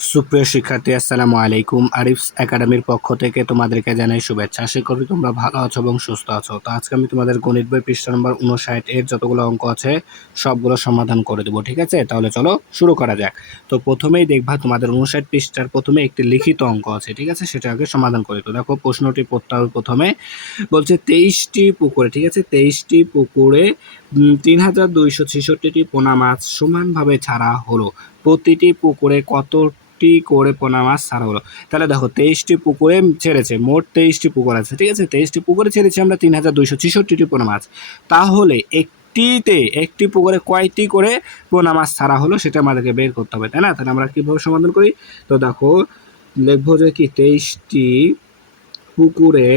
সুপ্রিয় শিক্ষার্থী, আসসালামু আলাইকুম। আরিফস একাডেমির পক্ষ থেকে তোমাদেরকে জানাই শুভেচ্ছা। আশা করি তোমরা ভালো আছো এবং সুস্থ আছো। তো আজকে আমি তোমাদের গণিত বই পৃষ্ঠা নম্বর 59 এর যতগুলো অঙ্ক আছে সবগুলো সমাধান করে দেবো, ঠিক আছে? তাহলে চলো শুরু করা যাক। তো প্রথমেই দেখবা তোমাদের 59 পৃষ্ঠার প্রথমে একটি লিখিত অঙ্ক আছে, ঠিক আছে? সেটা আগে সমাধান করে। তো দেখো প্রশ্নটি পড়তে হবে। প্রথমে বলছে 23টি পুকুরে, ঠিক আছে? 23টি পুকুরে 3266টি পোনা মাছ সমানভাবে ছাড়া হলো। প্রতিটি পুকুরে কতটি করে পোনা মাছ ছাড়া হলো? তাহলে দেখো 23টি পুকুরে ছেড়েছে, মোট 23টি পুকুর আছে, ঠিক আছে? 23টি পুকুরে ছেড়েছি আমরা 3266টি পোনা মাছ। তাহলে একটি পুকুরে কয়টি করে পোনা মাছ ছাড়া হলো সেটা আমাদেরকে বের করতে হবে, তাই না? তাহলে আমরা কিভাবে সমাধান করি? তো দেখো লিখবো যে কি 23টি পুকুরে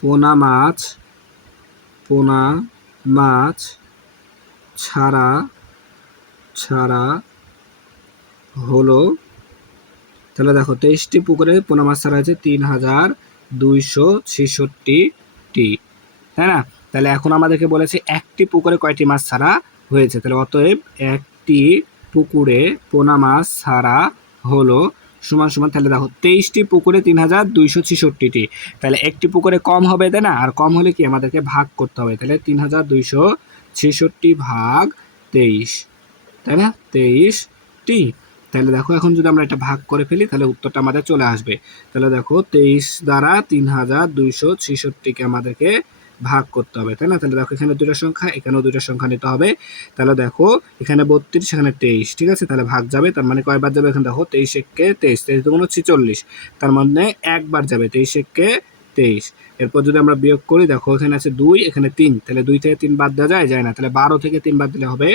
পোনা মাছ ছাড়া হলো। তাহলে দেখো 23টি পুকুরে পোনা মাছ ছাড়া হয়েছে 3266টি, তাই না? তাহলে এখন আমাদেরকে বলেছে একটি পুকুরে কয়টি মাছ ছাড়া হয়েছে। তাহলে অতএব একটি পুকুরে পোনা মাছ ছাড়া হলো সমান সমান, তাহলে দেখো 23টি পুকুরে 3266টি। তাহলে একটি পুকুরে কম হবে, তাই না? আর কম হলে কি আমাদেরকে ভাগ করতে হবে। তাহলে 3266 ভাগ 23, তাই না? 23টি। তাহলে দেখো এখন যদি আমরা এটা ভাগ করে ফেলি তাহলে উত্তরটা আমাদের চলে আসবে। তাহলে দেখো 23 দ্বারা 3266কে আমাদেরকে ভাগ করতে হবে, তাই না? তাহলে দেখো এখানে দুটো সংখ্যা, এখানেও দুটো সংখ্যা নিতে হবে। তাহলে দেখো এখানে 32, এখানে 23, ঠিক আছে? তাহলে ভাগ যাবে, তার মানে কয়বার যাবে? এখানে দেখো 23 একে 23, 23 দুগুণ 46, তার মানে একবার যাবে 23 একে 23। এরপর যদি আমরা বিয়োগ করি, দেখো এখানে আছে 2, এখানে 3, তাহলে 2 থেকে 3 বাদ দেওয়া যায় না। তাহলে 12 থেকে 3 বাদ দিলে হবে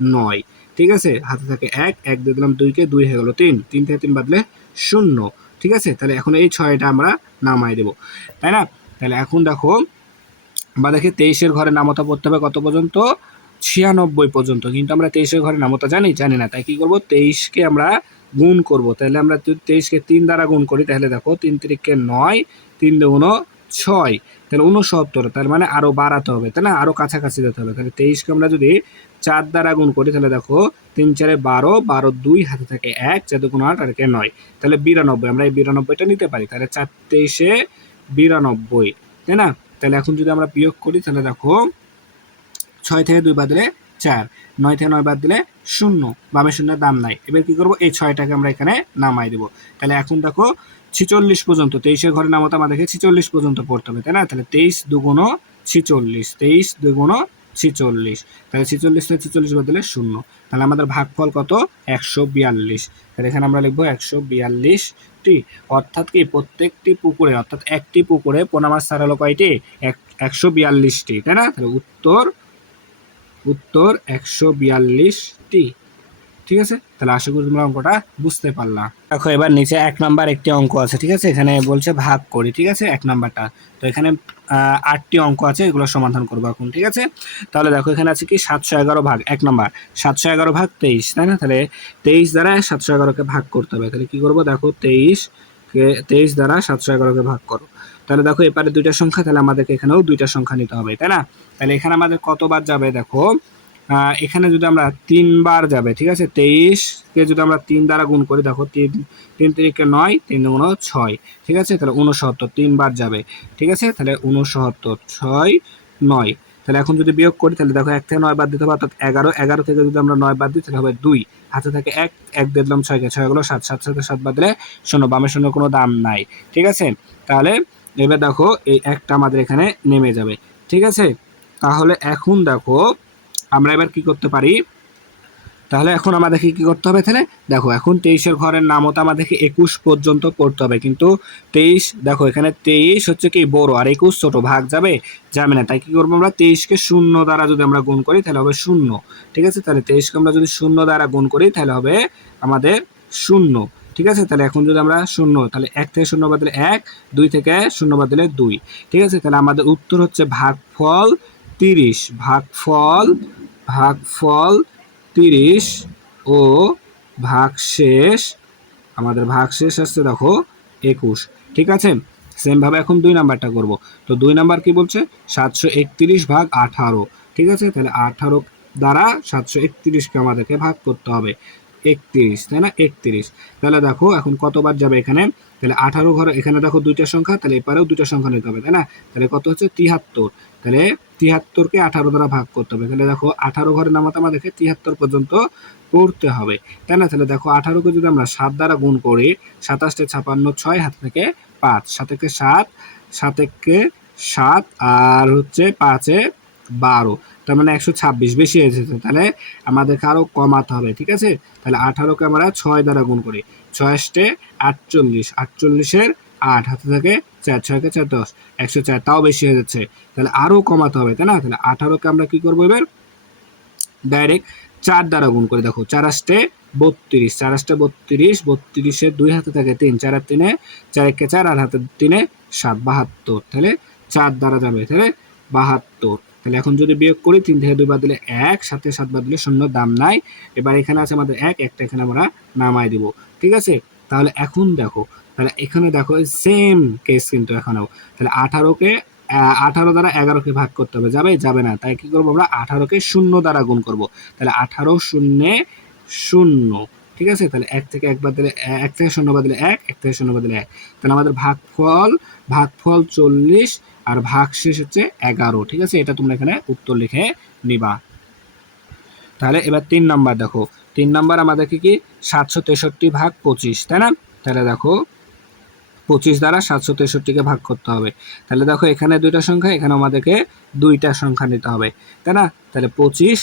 9, ঠিক আছে? হাতে থাকে 1, 1 দিয়ে দিলাম 2 কে, 2 হয়ে গেল 3, 3 থেকে 3 বাদলে 0, ঠিক আছে? তাহলে এখন এই 6টা আমরা নামাই দেব, তাই না? তাহলে এখন দেখো আমাদেরকে 23-এর ঘরে নামতা পড়তে হবে কত পর্যন্ত? 96 পর্যন্ত। কিন্তু আমরা 23-এর ঘরে নামতা জানি না। তাই কি করব? 23কে আমরা গুণ করব। তাহলে আমরা যদি 23কে 3 দ্বারা গুণ করি তাহলে দেখো 3 তিরিকে 9, 3 দুগুণ 6, তাহলে 69। তার মানে আরো বাড়াতে হবে, তাই না? আরো কাছাকাছি যেতে হবে। তাহলে 23কে আমরা যদি 4 দ্বারা গুণ করি তাহলে দেখো 3 4 12, 12 2 হাতে থাকে 1, 4 দুগুণ 8 আর 9, তাহলে 92। আমরা এই 92টা নিতে পারি। তাহলে 4 23-এ 92, তাই না? তাহলে এখন যদি আমরা বিয়োগ করি তাহলে দেখো 6 থেকে 2 বাদ দিলে 4, 9 থেকে 9 বাদ দিলে 0, বামে শূন্যের দাম নাই। এবার কি করব? এই 6টাকে আমরা এখানে নামাই দেব। তাহলে এখন দেখো 46 পর্যন্ত, 23-এর ঘরে নামতা আমাদেরকে 46 পর্যন্ত পড়তে হবে, তাই না? তাহলে 23 দুগুণ 46, 23 দুগুণ 46, তাহলে 46 থেকে 46 বাদ দিলে 0। তাহলে আমাদের ভাগফল কত? 142। তাহলে এখানে আমরা লিখবো 142টি। অর্থাৎ কি প্রত্যেকটি পুকুরে, অর্থাৎ একটি পুকুরে পোনা মাছ ছাড়া হলো কয়টি? 142টি, তাই না? তাহলে উত্তর 142টি, ঠিক আছে? তাহলে আশা করি তোমরা অঙ্কটা বুঝতে পারলা। দেখো এবার নিচে 1 নাম্বার একটি অঙ্ক আছে, ঠিক আছে? এখানে বলছে ভাগ করি, ঠিক আছে? 1 নাম্বারটা। তো এখানে 8টি অঙ্ক আছে, এগুলো সমাধান করবো এখন, ঠিক আছে? তাহলে দেখো এখানে আছে কি 711 ভাগ 1 নাম্বার, 711 ভাগ 23, তাই না? তাহলে 23 দ্বারা 711কে ভাগ করতে হবে। তাহলে কি করবো? দেখো 23 দ্বারা 711কে ভাগ করো। তাহলে দেখো এপারে দুইটা সংখ্যা, তাহলে আমাদেরকে এখানেও দুইটা সংখ্যা নিতে হবে, তাই না? তাহলে এখানে আমাদের কতবার যাবে? দেখো এখানে যদি আমরা 3 বার যাবে, ঠিক আছে? 23-কে যদি আমরা 3 দ্বারা গুণ করি, দেখো 3 তিরিকে 9, 3 দুগুণ 6, ঠিক আছে? তাহলে 69, 3 বার যাবে, ঠিক আছে? তাহলে 69, 6 9। তাহলে এখন যদি বিয়োগ করি তাহলে দেখো 1 থেকে 9 বাদ দিতে হবে, অর্থাৎ 11, 11 থেকে যদি আমরা 9 বাদ দিই তাহলে হবে 2, হাতে থাকে 1, 1 দিয়ে দিলাম 6কে, 6 গুলো 7, 7 সাথে 7 বাদ দিলে 0, বামে 0 কোনো দাম নাই, ঠিক আছে? তাহলে এবার দেখো এই একটা আমাদের এখানে নেমে যাবে, ঠিক আছে? তাহলে এখন দেখো আমরা এবার কি করতে পারি? তাহলে এখন আমাদেরকে কি করতে হবে? তাহলে দেখো এখন 23-এর ঘরের নামতা আমাদেরকে 21 পর্যন্ত পড়তে হবে, কিন্তু 23 দেখো এখানে 23 হচ্ছে কি বড় আর 21 ছোট, ভাগ যাবে না। তাই কি করবো? আমরা 23-কে 0 দ্বারা যদি আমরা গুণ করি তাহলে হবে 0, ঠিক আছে? তাহলে 23-কে আমরা যদি 0 দ্বারা গুণ করি তাহলে হবে আমাদের 0, ঠিক আছে? তাহলে এখন যদি আমরা 0, তাহলে 1 থেকে 0 বাদ দিলে 1, 2 থেকে 0 বাদ দিলে 2, ঠিক আছে? তাহলে আমাদের উত্তর হচ্ছে ভাগফল 30, ভাগফল 30 ও ভাগশেষ, আমাদের ভাগশেষ আসছে দেখো 21, ঠিক আছে? সেমভাবে এখন 2 নাম্বারটা করব। তো 2 নাম্বার কি বলছে? 731 ভাগ 18, ঠিক আছে? তাহলে 18 দ্বারা 731কে আমাদেরকে ভাগ করতে হবে। 31, তাই না? 31। তাহলে দেখো এখন কতবার যাবে এখানে? তাহলে 18 ঘরে এখানে দেখো দুইটা সংখ্যা, তাহলে এপারেও দুইটা সংখ্যা নিতে হবে, তাই না? তাহলে কত হচ্ছে 73। তাহলে 73কে 18 দ্বারা ভাগ করতে হবে। তাহলে দেখো 18 ঘরের নামতা আমাদেরকে 73 পর্যন্ত করতে হবে, তাই না? তাহলে দেখো 18কে যদি আমরা 7 দ্বারা গুণ করি, 27 56 6 হাত থেকে 5, 7 একে 7, 7 একে 7 আর হচ্ছে 5 এ 12, তার মানে 126 বেশি হয়েছে। তাহলে আমাদেরকে আরো কমাতে হবে, ঠিক আছে? তাহলে 18কে আমরা 6 দ্বারা গুণ করি, 6 * 48, 48-এর 8 হাতে থাকে 4, 6 কে 4 10, 104, তাও বেশি হয়ে যাচ্ছে। তাহলে আরো কমাতে হবে, তাই না? তাহলে 18কে আমরা কি করবো এবার? ডাইরেক্ট 4 দ্বারা গুণ করে দেখো, 4 * 32, 4 * 32, 32-এর 2 হাতে থাকে 3, 4 আর 3-এ 4 একে 4 আর হাতে 3-এ 7, 72। তাহলে 4 দ্বারা যাবে, তাহলে 72। তাহলে এখন যদি বিয়োগ করি 3 থেকে 2 বাদ দিলে 1, 7 থেকে 7 বাদ দিলে 0, দাম নাই। এবার এখানে আছে আমাদের 1, একটা এখানে আমরা নামাই দিব, ঠিক আছে? তাহলে এখন দেখো, তাহলে এখানে দেখো সেম কেস কিন্তু এখানেও। তাহলে 18কে 18 দ্বারা 11কে ভাগ করতে হবে, যাবে? যাবে না। তাই কি করবো আমরা? 18কে 0 দ্বারা গুণ করব। তাহলে 18 শূন্যে 0, ঠিক আছে? তাহলে 1 থেকে 1 বাদ দিলে 1 থেকে 0 বাদ দিলে 1, 1 থেকে 0 বাদ দিলে 1। তাহলে আমাদের ভাগফল 40 আর ভাগশেষ হচ্ছে 11, ঠিক আছে? এটা তোমরা এখানে উত্তর লিখে নিবা। তাহলে এবার 3 নাম্বার দেখো, 3 নাম্বার আমাদেরকে কি 763 ভাগ 25, তাই না? তাহলে দেখো 25 দ্বারা 763কে ভাগ করতে হবে। তাহলে দেখো এখানে দুইটা সংখ্যা, এখানে আমাদেরকে দুইটা সংখ্যা নিতে হবে, তাই না? তাহলে 25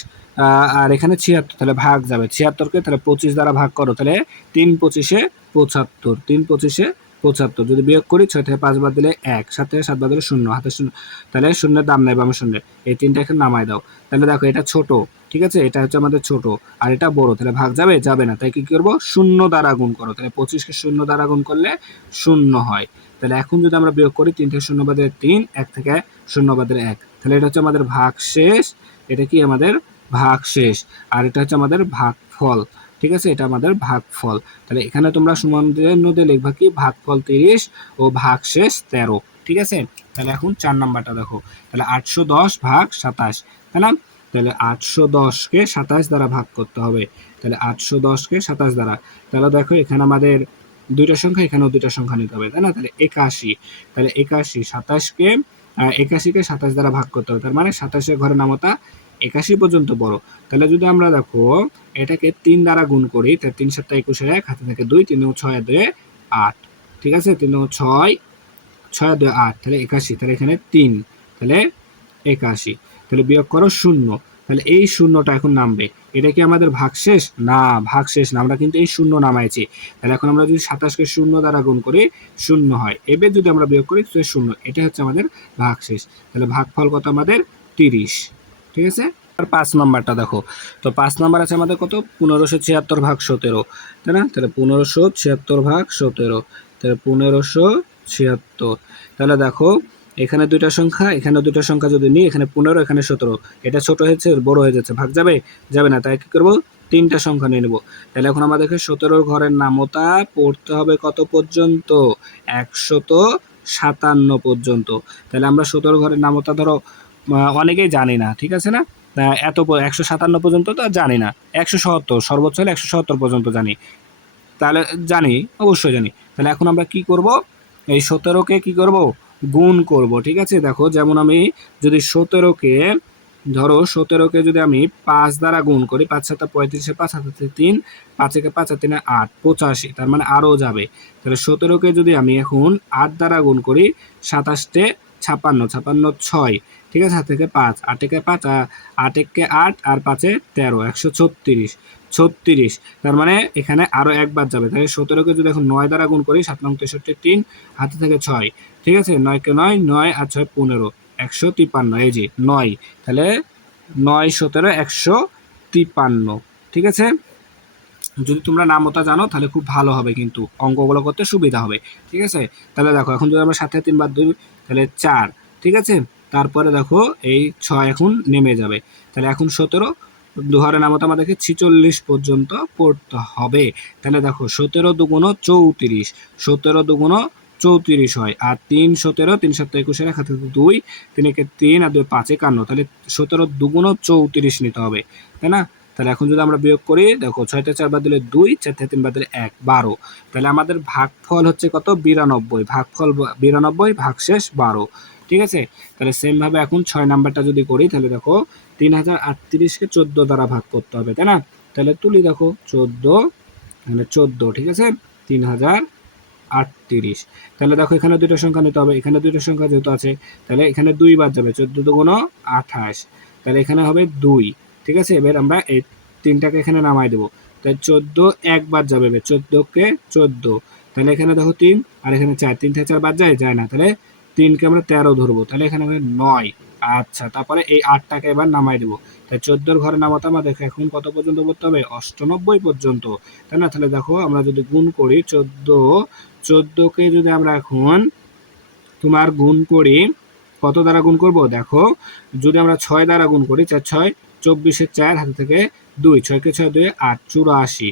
আর এখানে 76, তাহলে ভাগ যাবে 76কে, তাহলে 25 দ্বারা ভাগ করো, তাহলে 3 25-এ 75, 3 25-এ 75। যদি বিয়োগ করি 6 থেকে 5 বাদ দিলে 1, 7 থেকে 7 বাদ দিলে 0, হাতে 0, তাহলে শূন্যের দাম নাই বামে শূন্য, এই 3টা এখানে নামাই দাও। তাহলে দেখো এটা ছোট, ঠিক আছে? এটা হচ্ছে আমাদের ছোট আর এটা বড়, তাহলে ভাগ যাবে? যাবে না। তাই কি করবো? 0 দ্বারা গুণ করো। তাহলে 25কে 0 দ্বারা গুণ করলে 0 হয়। তাহলে এখন যদি আমরা বিয়োগ করি 3 থেকে 0 বাদ দিলে 3, 1 থেকে 0 বাদ দিলে 1, তাহলে এটা হচ্ছে আমাদের ভাগশেষ। এটা কি আমাদের ভাগশেষ, আর এটা হচ্ছে আমাদের ভাগফল, ঠিক আছে? এটা আমাদের ভাগফল। তাহলে এখানে তোমরা সমান দিয়ে লিখবা কি? ভাগফল 30 ও ভাগশেষ 13, ঠিক আছে? তাহলে এখন 4 নাম্বারটা দেখো, তাহলে 810 ভাগ 27, তাই না? তাহলে 810কে 27 দ্বারা ভাগ করতে হবে। তাহলে 810কে 27 দ্বারা, তাহলে দেখো এখানে আমাদের দুইটা সংখ্যা, এখানেও দুইটা সংখ্যা নিতে হবে, তাই না? তাহলে 81, তাহলে 81, 27কে 81কে 27 দ্বারা ভাগ করতে হবে, তার মানে 27-এর ঘরের নামতা 81 পর্যন্ত বড়। তাহলে যদি আমরা দেখো এটাকে 3 দ্বারা গুণ করি, তাহলে 3 7 21-এর 1 হাতে থাকে 2, 3 6 আর 2 8, ঠিক আছে? 3 6, 6 আর 2 8, তাহলে 81। তাহলে এখানে 3, তাহলে 81। তাহলে বিয়োগ করো 0, তাহলে এই শূন্যটা এখন নামবে। এটা কি আমাদের ভাগশেষ? না, ভাগশেষ না, আমরা কিন্তু এই 0 নামাইছি। তাহলে এখন আমরা যদি 27কে 0 দ্বারা গুণ করি 0 হয়, এবার যদি আমরা বিয়োগ করি 0, এটা হচ্ছে আমাদের ভাগশেষ। তাহলে ভাগফল কত আমাদের? 30, ঠিক আছে? আর 5 নাম্বারটা দেখো, তো 5 নাম্বার আছে আমাদের কত? 1576 ভাগ 17, তাই না? তাহলে 1576 ভাগ 17, তাহলে 1576। তাহলে দেখো এখানে দুইটা সংখ্যা, এখানে দুইটা সংখ্যা যদি নিই, এখানে 15, এখানে 17, এটা ছোট হয়েছে বড় হয়ে যাচ্ছে, ভাগ যাবে? যাবে না। তাই কি করবো? 3টা সংখ্যা নিয়ে নেবো। তাহলে এখন আমাদেরকে 17 ঘরের নামতা পড়তে হবে কত পর্যন্ত? 157 পর্যন্ত। তাহলে আমরা 17 ঘরের নামতা ধরো অনেকেই জানি না, ঠিক আছে না? এত 157 পর্যন্ত তো জানি না, 177 সর্বোচ্চ হলে 177 পর্যন্ত জানি, তাহলে জানি, অবশ্যই জানি। তাহলে এখন আমরা কি করব? এই 17কে কি করব? গুণ করব, ঠিক আছে? দেখো যেমন আমি যদি 17কে ধরো 17কে যদি আমি 5 দ্বারা গুণ করি, 5 7 35, 5 হাতে 3, 5 একে 5 আর 3 8, 85, তার মানে আরও যাবে। তাহলে 17কে যদি আমি এখন 8 দ্বারা গুণ করি, 27 56, 56 6, ঠিক আছে? হাত থেকে 5, 8 একে 5, 8 একে 8 আর 5 এ 13, 136, 36, তার মানে এখানে আরো একবার যাবে। তাহলে 17কে যদি এখন 9 দ্বারা গুণ করি, 7 9 63 3, হাতে থেকে 6, ঠিক আছে? 9 কে 9, 9 আর 6 15, 153, এই যে 9, তাহলে 9 17 153, ঠিক আছে? যদি তোমরা নামতা জানো তাহলে খুব ভালো হবে, কিন্তু অঙ্কগুলো করতে সুবিধা হবে, ঠিক আছে? তাহলে দেখো এখন যদি আমরা 7 থেকে 3 বাদ দিই, তাহলে 4, ঠিক আছে? তারপরে দেখো এই 6 এখন নেমে যাবে। তাহলে এখন 17 ঘরের নামতা আমাদেরকে 46 পর্যন্ত পড়তে হবে। তাহলে দেখো 17 দুগুণ 34, 17 দুগুণ 34 হয়, আর 3 17, 3 7 21-এর 1 হাতে 2, 3 একে 3 আর 2 5 51, তাহলে 17 দুগুণ 34 নিতে হবে, তাই না? তাহলে এখন যদি আমরা বিয়োগ করি, দেখো 6 থেকে 4 বাদ দিলে 2, 4 থেকে 3 বাদ দিলে 1, 12। তাহলে আমাদের ভাগফল হচ্ছে কত? 92। ভাগফল 92, ভাগশেষ 12। ঠিক আছে, তাহলে সেম ভাবে এখন 6 নাম্বারটা যদি করি, তাহলে দেখো 3038কে 14 দ্বারা ভাগ করতে হবে, তাই না? তাহলে তুলি, দেখো 14, এখানে 14, ঠিক আছে, 3038। তাহলে দেখো এখানে দুইটা সংখ্যা নিতে হবে, এখানে দুইটা সংখ্যা যেহেতু আছে, তাহলে এখানে 2 বাদ যাবে, 14 দুগুণ 28, তাহলে এখানে হবে 2। ঠিক আছে, এবার আমরা এই 3টাকে এখানে নামাই দেবো, তাই 14 1 বাদ যাবে, 14কে 14, তাহলে এখানে দেখো 3 আর এখানে 4, 3 থেকে 4 বাদ যায় না, তাহলে 3কে আমরা 13 ধরবো, তাহলে এখানে হবে 9। আচ্ছা, তারপরে এই 8টাকে এবার নামাই দেবো, তাই 14 ঘরে নামাতে আমাদের এখন কত পর্যন্ত করতে হবে? 98 পর্যন্ত, তাই না? তাহলে দেখো আমরা যদি গুণ করি 14কে যদি আমরা এখন তোমার গুণ করি, কত দ্বারা গুণ করব? দেখো যদি আমরা 6 দ্বারা গুণ করি, 4 6 24, 4 হাতে থেকে 2, 6কে 6 2 8, 84।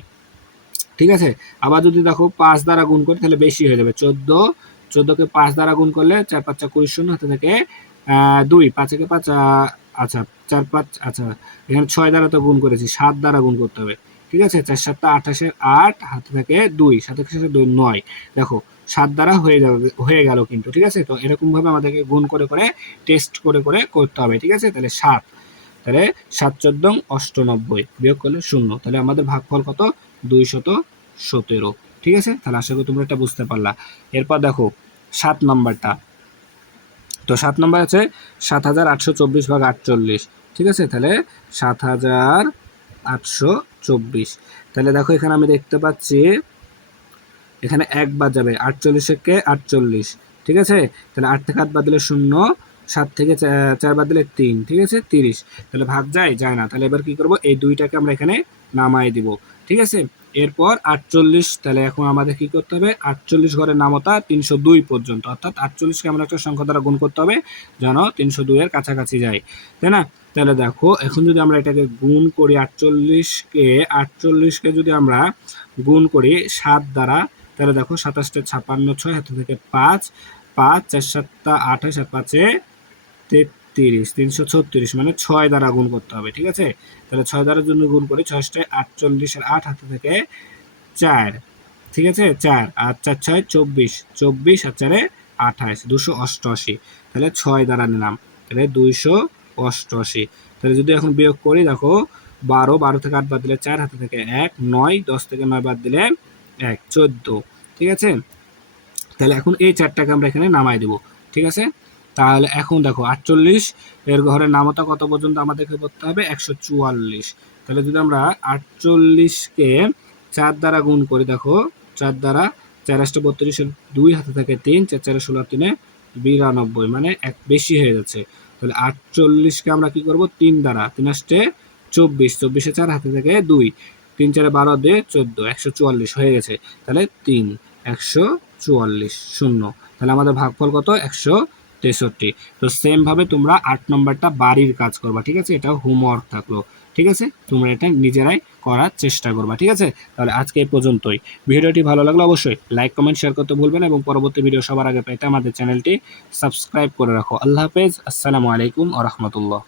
ঠিক আছে, আবার যদি দেখো 5 দ্বারা গুণ করি তাহলে বেশি হয়ে যাবে, 14কে 5 দ্বারা গুণ করলে 4 5 20 শূন্য হাতে থেকে 2, 5 একে 5, আচ্ছা 4 5, আচ্ছা এখানে 6 দ্বারা তো গুণ করেছি, 7 দ্বারা গুণ করতে হবে। ঠিক আছে, 4 7 28, 8 হাতে থেকে 2, 7 থেকে 2 9। দেখো 7 দ্বারা হয়ে গেল কিন্তু। ঠিক আছে, তো এরকম ভাবে আমাদেরকে গুণ করে করে টেস্ট করে করে করতে হবে। ঠিক আছে, তাহলে 7, তাহলে 7 14 98, বিয়োগ করলে 0, তাহলে আমাদের ভাগফল কত? 217। ঠিক আছে, তাহলে আশা করি তোমরা এটা বুঝতে পারলা। এরপর দেখো 7 নাম্বারটা, তো 7 নাম্বার আছে 7824 ভাগ 48। ঠিক আছে, তাহলে 7824, তাহলে দেখো এখানে আমি দেখতে পাচ্ছি এখানে 1 বাদ যাবে, 48কে 48। ঠিক আছে, তাহলে 8 থেকে 8 বাদ দিলে 0, 7 থেকে 4 বাদ দিলে 3, ঠিক আছে 30। তাহলে ভাগ যায় না, তাহলে এবার কি করব? এই 2টাকে আমরা এখানে নামাই দিব। ঠিক আছে, এরপর 48, তাহলে এখন আমাদের কি করতে হবে? 48 ঘরের নামতা 302 পর্যন্ত, অর্থাৎ 48কে আমরা একটা সংখ্যা দ্বারা গুণ করতে হবে যেন 302 এর কাছাকাছি যায়, তাই না? তাহলে দেখো এখন যদি আমরা এটাকে গুণ করি, 48কে যদি আমরা গুণ করি 7 দ্বারা, তাহলে দেখো 27 56 6 হাতে থেকে 5 5 4 7 28 আর 5 33 336, মানে 6 দ্বারা গুণ করতে হবে। ঠিক আছে, তাহলে 6 দ্বারা যদি গুণ করি, 6 48 আর 8 হাতে থেকে 4, ঠিক আছে 4 আর 4 6 24, 24 আর 4 28, 288, তাহলে 6 দ্বারা নিলাম, তাহলে 288। তাহলে যদি এখন বিয়োগ করি, দেখো 12 থেকে 8 বাদ দিলে 4 হাতে থেকে 1, 9 10 থেকে 9 বাদ দিলে 1, 14। ঠিক আছে, তাহলে এখন এই 4টাকে আমরা এখানে নামাই দেব। ঠিক আছে, তাহলে এখন দেখো 48 এর ঘরের নামতা কত পর্যন্ত আমাদেরকে করতে হবে? 144। তাহলে যদি আমরা 48কে 4 দ্বারা গুণ করি, দেখো 4 দ্বারা 4 8 32, 2 হাতে থাকে 3, 4 4 16 3 92, মানে এক বেশি হয়ে যাচ্ছে। তাহলে 48কে আমরা কি করব? 3 দ্বারা, 3 8 24, 24 4 হাতে থেকে 2, 3 4 12 2 14, 144 হয়ে গেছে। তাহলে 3 144 0, তাহলে আমাদের ভাগফল কত? 163। তো সেম ভাবে তোমরা 8 নম্বরটা বাড়ির কাজ করবা। ঠিক আছে, এটা হোমওয়ার্ক থাকলো। ঠিক আছে, তোমরা এটা নিজেরাই করার চেষ্টা করবা। ঠিক আছে, তাহলে আজকে এই পর্যন্তই। ভিডিওটি ভালো লাগলে অবশ্যই লাইক কমেন্ট শেয়ার করতে ভুলবেন এবং পরবর্তী ভিডিও সবার আগে পেতে আমাদের চ্যানেলটি সাবস্ক্রাইব করে রাখো। আল্লাহ হাফেজ, আসসালামু আলাইকুম ওয়া রাহমাতুল্লাহ।